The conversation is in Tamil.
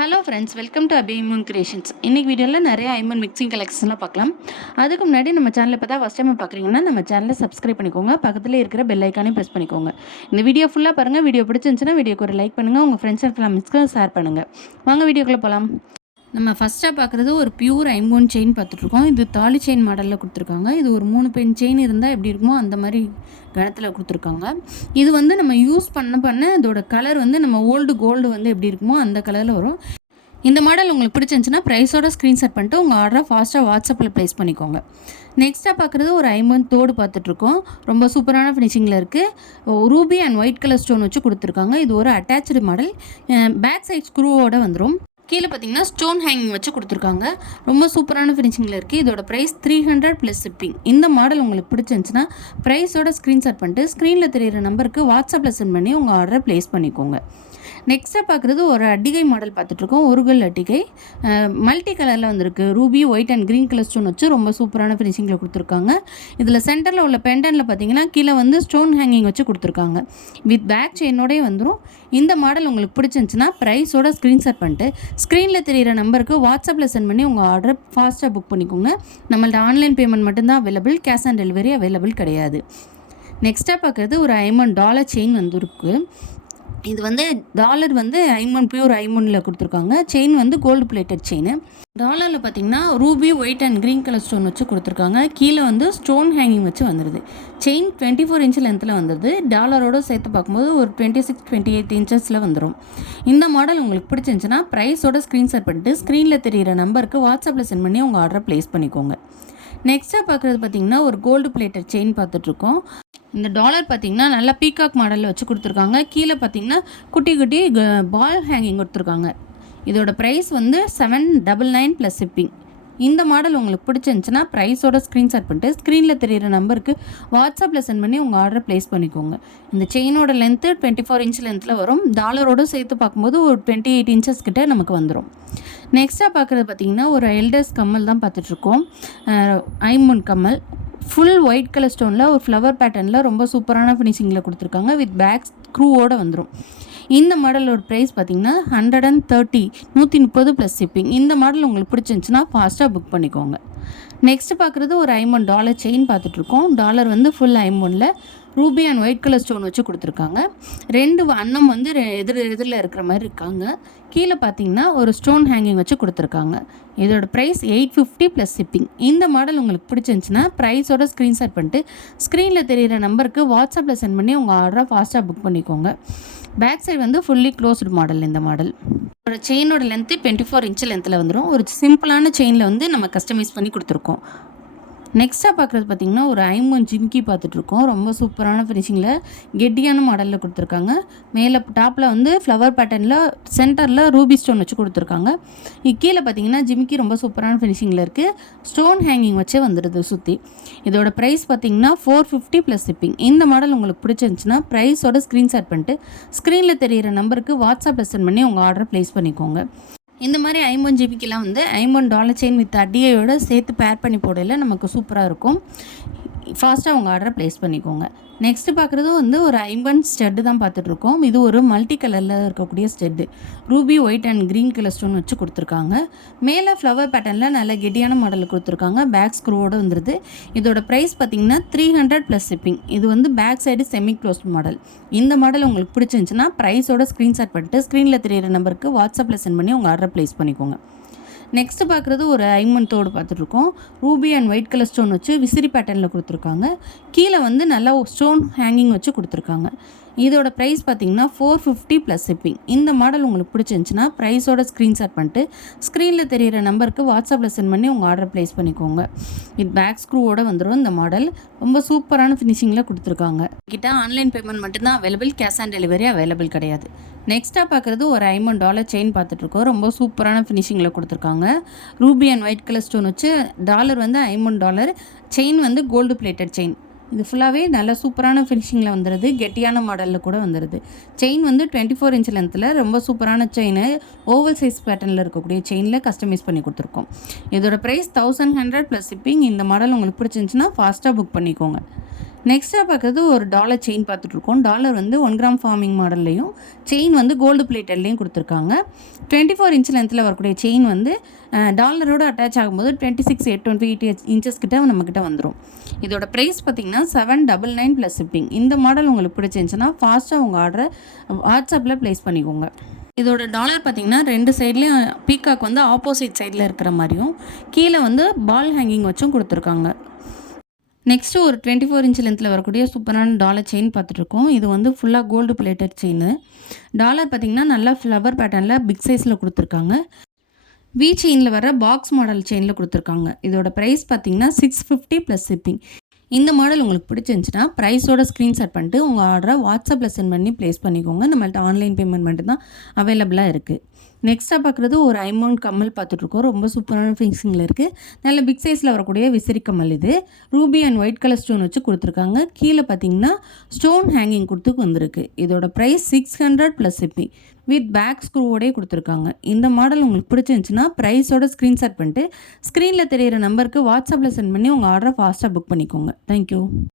Hello friends, welcome to Abi Aiman creations. இன்றைக்கி வீடியோவில் நிறைய ஐமன் மிக்சிங் கலெக்ஷன்லாம் பார்க்கலாம். அதுக்கு முன்னாடி நம்ம சேனலை பார்த்தா ஃபஸ்ட் டைம் பார்க்குறீங்கன்னா நம்ம சேனலை சப்ஸ்கிரைப் பண்ணிக்கோங்க. பக்கத்தில் இருக்கிற பெல் ஐக்கானையும் ப்ரெஸ் பண்ணிக்கோங்க. இந்த வீடியோ ஃபுல்லாக பாருங்கள். வீடியோ பிடிச்சிருந்துச்சுன்னா வீடியோக்கு ஒரு லைக் பண்ணுங்கள். உங்கள் ஃப்ரெண்ட்ஸ் அண்ட் ஃபேமிலிஸ்க்கு ஷேர் பண்ணுங்கள். வாங்க வீடியோக்குள்ளே போகலாம். நம்ம ஃபஸ்ட்டாக பார்க்குறது ஒரு பியூர் ஐம்போன் செயின் பார்த்துட்ருக்கோம். இது தாலி செயின் மாடலில் கொடுத்துருக்காங்க. இது ஒரு 3 பென் செயின் இருந்தால் எப்படி இருக்குமோ அந்த மாதிரி கணத்தில் கொடுத்துருக்காங்க. இது வந்து நம்ம யூஸ் பண்ண இதோட கலர் வந்து நம்ம ஓல்டு கோல்டு வந்து எப்படி இருக்குமோ அந்த கலரில் வரும். இந்த மாடல் உங்களுக்கு பிடிச்சிருந்துச்சுன்னா ப்ரைஸோட ஸ்க்ரீன்ஷாட் பண்ணிட்டு உங்கள் ஆர்டரை ஃபாஸ்ட்டாக வாட்ஸ்அப்பில் ப்ளேஸ் பண்ணிக்கோங்க. நெக்ஸ்ட்டாக பார்க்குறது ஒரு ஐம்பன் தோடு பார்த்துட்ருக்கோம். ரொம்ப சூப்பரான ஃபினிஷிங்கில் இருக்குது. Ruby and white colour stone வச்சு கொடுத்துருக்காங்க. இது ஒரு அட்டாச்சு மாடல். பேக் சைட் ஸ்க்ரூவோட வந்துடும். கீழே பார்த்தீங்கன்னா ஸ்டோன் ஹேங்கிங் வச்சு கொடுத்துருக்காங்க. ரொம்ப சூப்பரான ஃபினிஷிங்கில் இருக்குது. இதோட ப்ரைஸ் 300 + ஷிப்பிங். இந்த மாடல் உங்களுக்கு பிடிச்சிருந்துச்சுன்னா ப்ரைஸோட ஸ்க்ரீன்ஷாட் பண்ணிட்டு ஸ்க்ரீனில் தெரியிற நம்பருக்கு வாட்ஸ்அப்பில் சென்ட் பண்ணி உங்கள் ஆர்டரை ப்ளேஸ் பண்ணிக்கோங்க. நெக்ஸ்ட்டாக பார்க்குறது ஒரு அட்டிகை மாடல் பார்த்துட்ருக்கோம். ஒருகல் அட்டிகை மல்டி கலரில் வந்திருக்கு. Ruby white and green colour stone வச்சு ரொம்ப சூப்பரான ஃபினிஷிங்கில் கொடுத்துருக்காங்க. இதில் சென்டரில் உள்ள பெண்டனில் பார்த்தீங்கன்னா கீழே வந்து ஸ்டோன் ஹேங்கிங் வச்சு கொடுத்துருக்காங்க. வித் பேக் செயினோடய வந்துடும். இந்த மாடல் உங்களுக்கு பிடிச்சிருந்துச்சுன்னா ப்ரைஸோட ஸ்க்ரீன்ஷாட் பண்ணிட்டு ஸ்க்ரீனில் தெரியிற நம்பருக்கு வாட்ஸ்அப்பில் சென்ட் பண்ணி உங்கள் ஆர்டரை ஃபாஸ்ட்டாக புக் பண்ணிக்கோங்க. நம்மள்ட்ட ஆன்லைன் பேமெண்ட் மட்டும்தான் available. Cash on delivery available கிடையாது. நெக்ஸ்ட்டாக பார்க்குறது ஒரு $50 செயின் வந்துருக்கு. இது வந்து டாலர் வந்து பியூர் ஐமோனில் கொடுத்துருக்காங்க. செயின் வந்து கோல்டு பிளேட்டட் செயின். டாலரில் பார்த்தீங்கன்னா ruby white and green colour stone வச்சு கொடுத்துருக்காங்க. கீழே வந்து ஸ்டோன் ஹேங்கிங் வச்சு வந்துடுது. செயின் 24 இன்ச் லென்த்தில் வந்துடுது. டாலரோடு சேர்த்து பார்க்கும்போது ஒரு 26-28 இன்ச்சஸில் வந்துடும். இந்த மாடல் உங்களுக்கு பிடிச்சிருந்துச்சுன்னா ப்ரைஸோட ஸ்க்ரீன்ஷாட் பண்ணிட்டு ஸ்க்ரீனில் தெரியிற நம்பருக்கு வாட்ஸ்அப்பில் சென்ட் பண்ணி உங்கள் ஆர்டரை ப்ளேஸ் பண்ணிக்கோங்க. நெக்ஸ்ட்டாக பார்க்குறது பார்த்திங்கன்னா ஒரு கோல்டு பிளேட்டட் செயின் பார்த்துட்ருக்கோம். இந்த டாலர் பார்த்திங்கன்னா நல்லா பீகாக் மாடலில் வச்சு கொடுத்துருக்காங்க. கீழே பார்த்திங்கன்னா குட்டி குட்டி பால் ஹேங்கிங் கொடுத்துருக்காங்க. இதோட ப்ரைஸ் வந்து 799 + ஷிப்பிங். இந்த மாடல் உங்களுக்கு பிடிச்சிருந்துச்சுன்னா ப்ரைஸோட ஸ்க்ரீன்ஷாட் பண்ணிட்டு ஸ்க்ரீனில் தெரியிற நம்பருக்கு வாட்ஸ்அப்பில் சென்ட் பண்ணி உங்கள் ஆர்டரை ப்ளேஸ் பண்ணிக்கோங்க. இந்த செயினோட லென்த்து 24 இன்ச் லென்த்தில் வரும். டாலரோடு சேர்த்து பார்க்கும்போது ஒரு 28 இன்ச்சஸ் கிட்ட நமக்கு வந்துடும். நெக்ஸ்ட்டாக பார்க்குறது பார்த்திங்கன்னா ஒரு எல்டர்ஸ் கம்மல் தான் பார்த்துட்ருக்கோம். ஐம்பொன் கம்மல் ஃபுல் ஒயிட் கலர் ஸ்டோனில் ஒரு ஃப்ளவர் பேட்டர்னில் ரொம்ப சூப்பரான ஃபினிஷிங்கில் கொடுத்துருக்காங்க. வித் பேக் ஸ்க்ரூவோடு வந்துடும். இந்த மாடலோட ப்ரைஸ் பார்த்திங்கன்னா 130 + ஷிப்பிங். இந்த மாடல் உங்களுக்கு பிடிச்சிருந்துச்சுன்னா ஃபாஸ்ட்டாக புக் பண்ணிக்கோங்க. நெக்ஸ்ட் பார்க்குறது ஒரு $50 செயின் பார்த்துட்ருக்கோம். டாலர் வந்து ஃபுல் ஐம்பொனில் ruby and white colour stone வச்சு கொடுத்துருக்காங்க. 2 அன்னம் வந்து எதிரில் இருக்கிற மாதிரி இருக்காங்க. கீழே பார்த்தீங்கன்னா ஒரு ஸ்டோன் ஹேங்கிங் வச்சு கொடுத்துருக்காங்க. இதோட ப்ரைஸ் 850 + ஷிப்பிங். இந்த மாடல் உங்களுக்கு பிடிச்சிருந்துச்சுன்னா ப்ரைஸோட ஸ்க்ரீன்ஷாட் பண்ணிட்டு ஸ்க்ரீனில் தெரியிற நம்பருக்கு வாட்ஸ்அப்பில் சென்ட் பண்ணி உங்கள் ஆர்டரை ஃபாஸ்ட்டாக புக் பண்ணிக்கோங்க. பேக் சைடு வந்து ஃபுல்லி க்ளோஸ்டு மாடல். இந்த மாடல் ஒரு செயினோட லென்த்து 24 இன்ச் லென்த்தில் வந்துடும். ஒரு சிம்பிளான செயினில் வந்து நம்ம கஸ்டமைஸ் பண்ணி கொடுத்துருக்கோம். நெக்ஸ்ட்டாக பார்க்குறது பார்த்திங்கன்னா ஒரு ஐம்பொன் ஜிம்கி பார்த்துட்ருக்கோம். ரொம்ப சூப்பரான ஃபினிஷிங்கில் கெட்டியான மாடலில் கொடுத்துருக்காங்க. மேலே டாப்பில் வந்து ஃப்ளவர் பேட்டர்னில் சென்டரில் ரூபி ஸ்டோன் வச்சு கொடுத்துருக்காங்க. கீழே பார்த்திங்கன்னா ஜிம்கி ரொம்ப சூப்பரான ஃபினிஷிங்கில் இருக்குது. ஸ்டோன் ஹேங்கிங் வச்சே வந்துடுது சுற்றி. இதோட ப்ரைஸ் பார்த்திங்கன்னா 450 + ஷிப்பிங். இந்த மாடல் உங்களுக்கு பிடிச்சிருந்துச்சுன்னா ப்ரைஸோட ஸ்க்ரீன்ஷாட் பண்ணிட்டு ஸ்க்ரீனில் தெரியிற நம்பருக்கு வாட்ஸ்அப்பில் சென்ட் பண்ணி உங்கள் ஆர்டரை ப்ளேஸ் பண்ணிக்கோங்க. இந்த மாதிரி ஐம்பொன் ஜிபிக்கெலாம் வந்து $50 செயின் வித் அடியோட சேர்த்து பேர் பண்ணி போடையில் நமக்கு சூப்பராக இருக்கும். ஃபாஸ்ட்டாக உங்கள் ஆர்டரை ப்ளேஸ் பண்ணிக்கோங்க. நெக்ஸ்ட்டு பார்க்குறதும் வந்து ஒரு ஐம்பன் ஸ்டெட்டு தான் பார்த்துட்ருக்கோம். இது ஒரு மல்டி கலரில் இருக்கக்கூடிய stud. Ruby white and green colour stone வச்சு கொடுத்துருக்காங்க. மேலே ஃப்ளவர் பேட்டர்னில் நல்ல கெட்டியான மாடலில் கொடுத்துருக்காங்க. பேக் ஸ்க்ரூவோடு வந்துடுது. இதோட ப்ரைஸ் பார்த்திங்கன்னா 300 + ஷிப்பிங். இது வந்து back side semi closed model. இந்த மாடல் உங்களுக்கு பிடிச்சிருந்துச்சுன்னா ப்ரைஸோட ஸ்க்ரீன்ஷாட் பண்ணிட்டு ஸ்க்ரீனில் தெரியிற நம்பருக்கு வாட்ஸ்அப்பில் சென்ட் பண்ணி உங்கள் ஆர்டரை ப்ளேஸ் பண்ணிக்கோங்க. நெக்ஸ்ட்டு பார்க்குறது ஒரு ஐம்பன் தோடு பார்த்துட்ருக்கோம். Ruby and white colour stone வச்சு விசிறி பேட்டர்னில் கொடுத்துருக்காங்க. கீழே வந்து நல்லா ஸ்டோன் ஹேங்கிங் வச்சு கொடுத்துருக்காங்க. இதோட ப்ரைஸ் பார்த்திங்கன்னா 450 + ஷிப்பிங். இந்த மாடல் உங்களுக்கு பிடிச்சிருந்துச்சுன்னா ப்ரைஸோட ஸ்க்ரீன்ஷாட் பண்ணிட்டு ஸ்க்ரீனில் தெரியிற நம்பருக்கு வாட்ஸ்அப்பில் சென்ட் பண்ணி உங்கள் ஆர்டரை ப்ளேஸ் பண்ணிக்கோங்க. இது பேக் ஸ்க்ரூவோடு வந்துடும். இந்த மாடல் ரொம்ப சூப்பரான ஃபினிஷிங்கில் கொடுத்துருக்காங்க. கிட்ட ஆன்லைன் பேமெண்ட் மட்டும்தான் available. Cash on delivery available கிடையாது. நெக்ஸ்ட்டாக பார்க்குறது ஒரு $50 செயின் பார்த்துட்ருக்கோம். ரொம்ப சூப்பரான ஃபினிஷிங்கில் கொடுத்துருக்காங்க. Ruby and white colour stone வச்சு டாலர் வந்து $50. செயின் வந்து கோல்டு பிளேட்டட் செயின். இது ஃபுல்லாகவே நல்ல சூப்பரான ஃபினிஷிங்கில் வந்துடுது. கெட்டியான மாடலில் கூட வந்துடுது. செயின் வந்து 24 இன்ச் லென்த்தில் ரொம்ப சூப்பரான செயின். ஓவல் சைஸ் பேட்டர்னில் இருக்கக்கூடிய செயினில் கஸ்டமைஸ் பண்ணி கொடுத்துருக்கோம். இதோட ப்ரைஸ் 1100 + ஷிப்பிங். இந்த மாடல் உங்களுக்கு பிடிச்சிருந்துச்சுன்னா ஃபாஸ்ட்டாக புக் பண்ணிக்கோங்க. நெக்ஸ்ட்டாக பார்க்குறது ஒரு டாலர் செயின் பார்த்துட்ருக்கோம். டாலர் வந்து 1 கிராம் ஃபார்மிங் மாடல்லையும் செயின் வந்து கோல்டு பிளேட்டட்லேயும் கொடுத்துருக்காங்க. 24 இன்ச் லென்த்தில் வரக்கூடிய செயின் வந்து டாலரோடு அட்டாச் ஆகும்போது 26 இன்ச்சஸ் கிட்ட நம்மக்கிட்ட வந்துடும். இதோட ப்ரைஸ் பார்த்திங்கன்னா 799 ப்ளஸ் ஷிப்பிங். இந்த மாடல் உங்களுக்கு பிடிச்சிருந்துச்சுன்னா ஃபாஸ்ட்டாக உங்கள் ஆர்டரை வாட்ஸ்அப்பில் ப்ளேஸ் பண்ணிக்கோங்க. இதோட டாலர் பார்த்திங்கன்னா 2 சைட்லேயும் பீகாக் வந்து ஆப்போசிட் சைடில் இருக்கிற மாதிரியும் கீழே வந்து பால் ஹேங்கிங் வச்சும் கொடுத்துருக்காங்க. நெக்ஸ்ட்டு ஒரு 24 இன்ச் லென்த்தில் வரக்கூடிய சூப்பரான டாலர் செயின் பார்த்துட்ருக்கோம். இது வந்து ஃபுல்லாக கோல்டு பிளேட்டட் செயின். டாலர் பார்த்திங்கன்னா நல்லா ஃப்ளவர் பேட்டர்னில் பிக் சைஸில் கொடுத்துருக்காங்க. வி செயினில் வர பாக்ஸ் மாடல் செயினில் கொடுத்துருக்காங்க. இதோட ப்ரைஸ் பார்த்திங்கன்னா 650 ப்ளஸ் ஷிப்பிங். இந்த மாடல் உங்களுக்கு பிடிச்சிருந்துச்சுன்னா ப்ரைஸோட ஸ்க்ரீன்ஷாட் பண்ணிட்டு உங்கள் ஆர்டரை வாட்ஸ்அப்பில் சென்ட் பண்ணி ப்ளேஸ் பண்ணிக்கோங்க. நம்மள்ட்ட ஆன்லைன் பேமெண்ட் மட்டும்தான் அவைலபிளாக இருக்குது. நெக்ஸ்ட்டாக பார்க்குறது ஒரு ஐமௌண்ட் கம்மல் பார்த்துட்ருக்கோம். ரொம்ப சூப்பரான ஃபினிஷிங்கில் இருக்குது. நல்ல பிக் சைஸில் வரக்கூடிய விசிறி கம்மல் இது. Ruby and white colour stone வச்சு கொடுத்துருக்காங்க. கீழே பார்த்தீங்கன்னா ஸ்டோன் ஹேங்கிங் கொடுத்து வந்திருக்கு. இதோட price 600 plus shipping with back ஸ்க்ரூவோடே கொடுத்துருக்காங்க. இந்த மாடல் உங்களுக்கு பிடிச்சிருந்துச்சுன்னா ப்ரைஸோட ஸ்க்ரீன்ஷாட் பண்ணிட்டு ஸ்க்ரீனில் தெரியிற நம்பருக்கு வாட்ஸ்அப்பில் சென்ட் பண்ணி உங்கள் ஆர்டரை ஃபாஸ்ட்டாக புக் பண்ணிக்கோங்க. தேங்க்யூ.